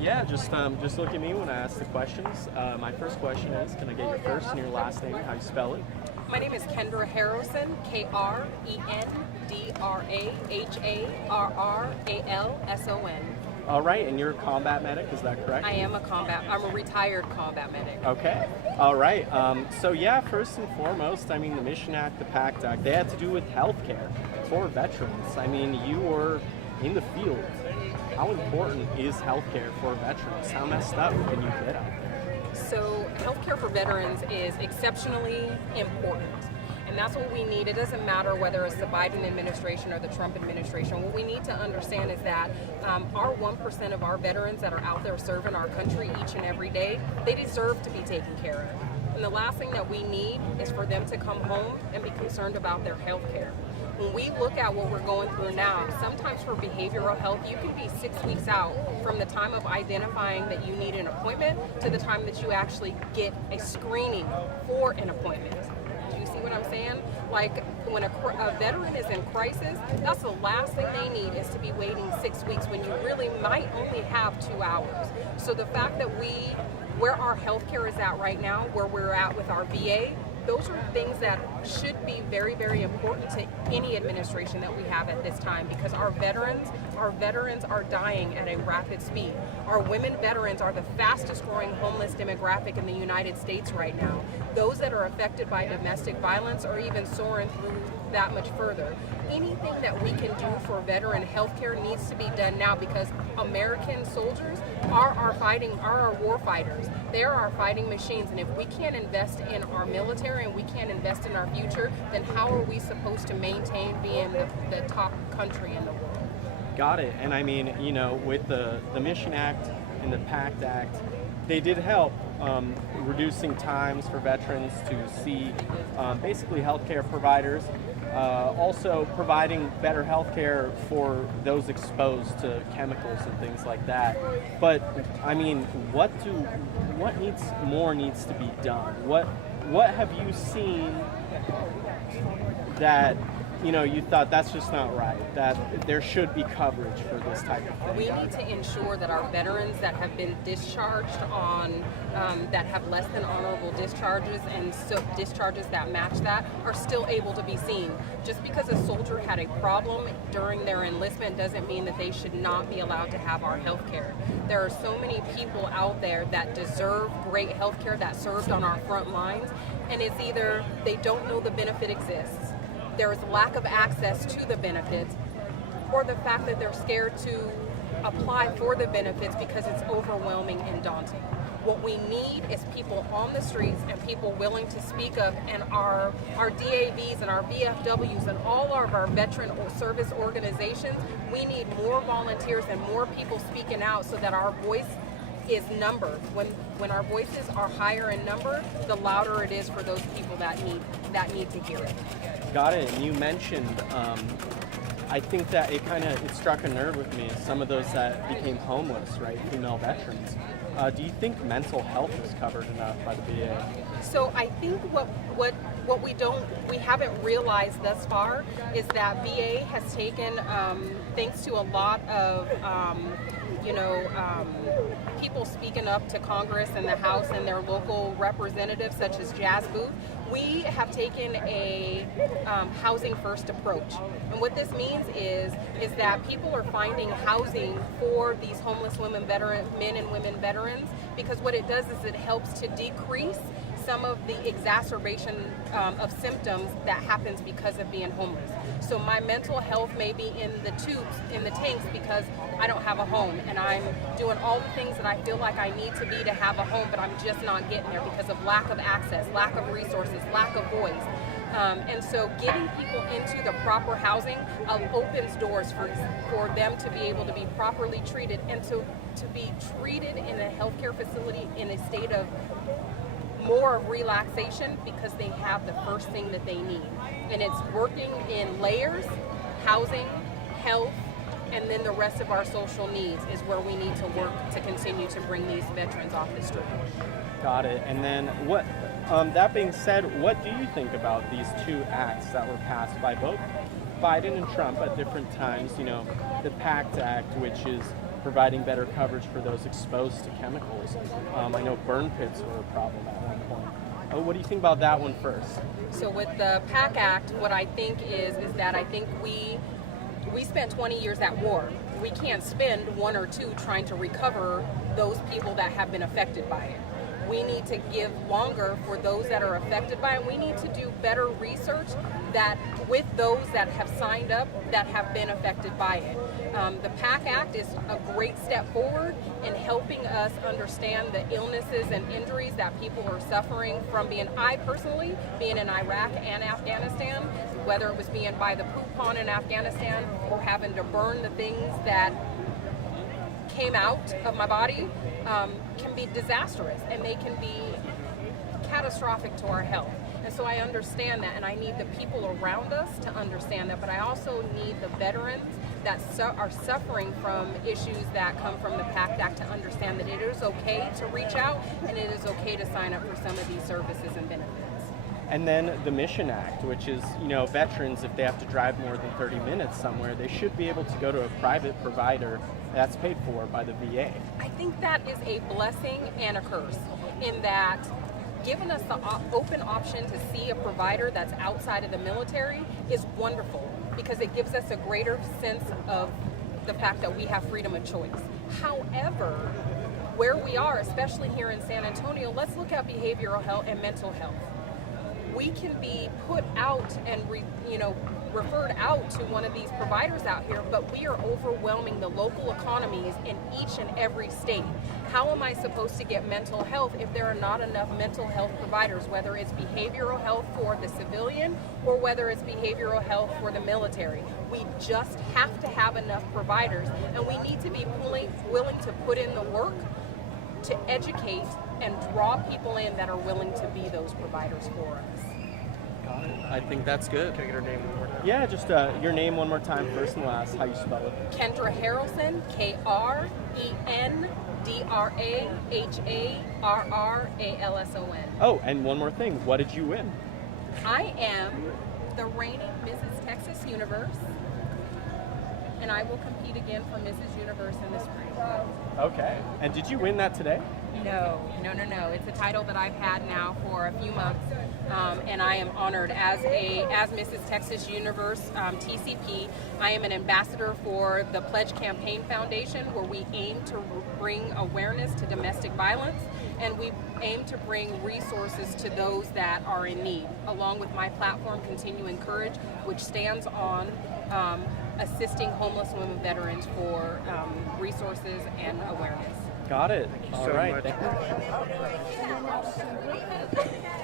Just look at me when I ask the questions. My first question is, can I get your first and your last name, how you spell it? My name is Kendra Harrelson, KrendraHarralson. All right, and you're a combat medic, is that correct? I'm a retired combat medic. Okay, all right. So yeah, first and foremost, I mean, the Mission Act, the PACT Act, they had to do with healthcare for veterans. I mean, you were in the field. How important is healthcare for veterans? How messed up can you get out there? So healthcare for veterans is exceptionally important. And that's what we need. It doesn't matter whether it's the Biden administration or the Trump administration. What we need to understand is that our 1% of our veterans that are out there serving our country each and every day, they deserve to be taken care of. And the last thing that we need is for them to come home and be concerned about their health care. When we look at what we're going through now, sometimes for behavioral health, you can be 6 weeks out from the time of identifying that you need an appointment to the time that you actually get a screening for an appointment. Do you see what I'm saying? Like when a veteran is in crisis, that's the last thing they need is to be waiting 6 weeks when you really might only have 2 hours. So the fact that where our healthcare is at right now, where we're at with our VA, those are things that should be very, very important to any administration that we have at this time, because our veterans are dying at a rapid speed. Our women veterans are the fastest growing homeless demographic in the United States right now. Those that are affected by domestic violence are even soaring through that much further. Anything that we can do for veteran healthcare needs to be done now, because American soldiers are our war fighters. They are our fighting machines, and if we can't invest in our military and we can't invest in our future, then how are we supposed to maintain being the top country in the world? Got it. And I mean, you know, with the Mission Act and the PACT Act, they did help reducing times for veterans to see basically healthcare providers, also providing better healthcare for those exposed to chemicals and things like that. But I mean, what needs to be done? What have you seen that, you know, you thought that's just not right, that there should be coverage for this type of thing? We need to ensure that our veterans that have been discharged on, that have less than honorable discharges and so discharges that match that, are still able to be seen. Just because a soldier had a problem during their enlistment doesn't mean that they should not be allowed to have our health care. There are so many people out there that deserve great health care that served on our front lines, and it's either they don't know the benefit exists, there is lack of access to the benefits, or the fact that they're scared to apply for the benefits because it's overwhelming and daunting. What we need is people on the streets and people willing to speak up, and our DAVs and our VFWs and all of our veteran service organizations, we need more volunteers and more people speaking out so that our voice is numbered. When our voices are higher in number, the louder it is for those people that need to hear it. Got it. And you mentioned, I think that it struck a nerve with me. Some of those that became homeless, right, female veterans. Do you think mental health is covered enough by the VA? So I think what we haven't realized thus far is that VA has taken, thanks to a lot of people speaking up to Congress and the House and their local representatives, such as Jazz Booth, we have taken a housing first approach. And what this means is that people are finding housing for these homeless men and women veterans, because what it does is it helps to decrease some of the exacerbation of symptoms that happens because of being homeless. So my mental health may be in the tubes, in the tanks, because I don't have a home, and I'm doing all the things that I feel like I need to be to have a home, but I'm just not getting there because of lack of access, lack of resources, lack of voice. And so getting people into the proper housing opens doors for them to be able to be properly treated, and to be treated in a healthcare facility in a state of more of relaxation, because they have the first thing that they need. And it's working in layers: housing, health, and then the rest of our social needs is where we need to work to continue to bring these veterans off the street. Got it. And then what, that being said, what do you think about these two acts that were passed by both Biden and Trump at different times? You know, the PACT Act, which is providing better coverage for those exposed to chemicals. I know burn pits were a problem at one point. What do you think about that one first? So with the PAC Act, what I think is that I think we spent 20 years at war. We can't spend 1 or 2 trying to recover those people that have been affected by it. We need to give longer for those that are affected by it. We need to do better research that with those that have signed up that have been affected by it. The PAC Act is a great step forward in helping us understand the illnesses and injuries that people are suffering from I personally, being in Iraq and Afghanistan, whether it was being by the poop pond in Afghanistan or having to burn the things that came out of my body, can be disastrous, and they can be catastrophic to our health. And so I understand that, and I need the people around us to understand that, but I also need the veterans that are suffering from issues that come from the PACT Act to understand that it is okay to reach out and it is okay to sign up for some of these services and benefits. And then the Mission Act, which is, veterans, if they have to drive more than 30 minutes somewhere, they should be able to go to a private provider that's paid for by the VA. I think that is a blessing and a curse in that giving us the open option to see a provider that's outside of the military is wonderful because it gives us a greater sense of the fact that we have freedom of choice. However, where we are, especially here in San Antonio, let's look at behavioral health and mental health. We can be put out and referred out to one of these providers out here, but we are overwhelming the local economies in each and every state. How am I supposed to get mental health if there are not enough mental health providers, whether it's behavioral health for the civilian or whether it's behavioral health for the military? We just have to have enough providers, and we need to be willing to put in the work to educate and draw people in that are willing to be those providers for us. Got it. I think that's good. Can I get her name one more time? Yeah, just your name one more time, first and last, how you spell it. Kendra Harrelson, KrendraHarralson. Oh, and one more thing, what did you win? I am the reigning Mrs. Texas Universe, and I will compete again for Mrs. Universe in the spring. Okay. And did you win that today? No. It's a title that I've had now for a few months, and I am honored as Mrs. Texas Universe TCP. I am an ambassador for the Pledge Campaign Foundation, where we aim to bring awareness to domestic violence, and we aim to bring resources to those that are in need, along with my platform, Continuing Courage, which stands on assisting homeless women veterans for resources and awareness. Got it. Thank you All so right. much. Thank you.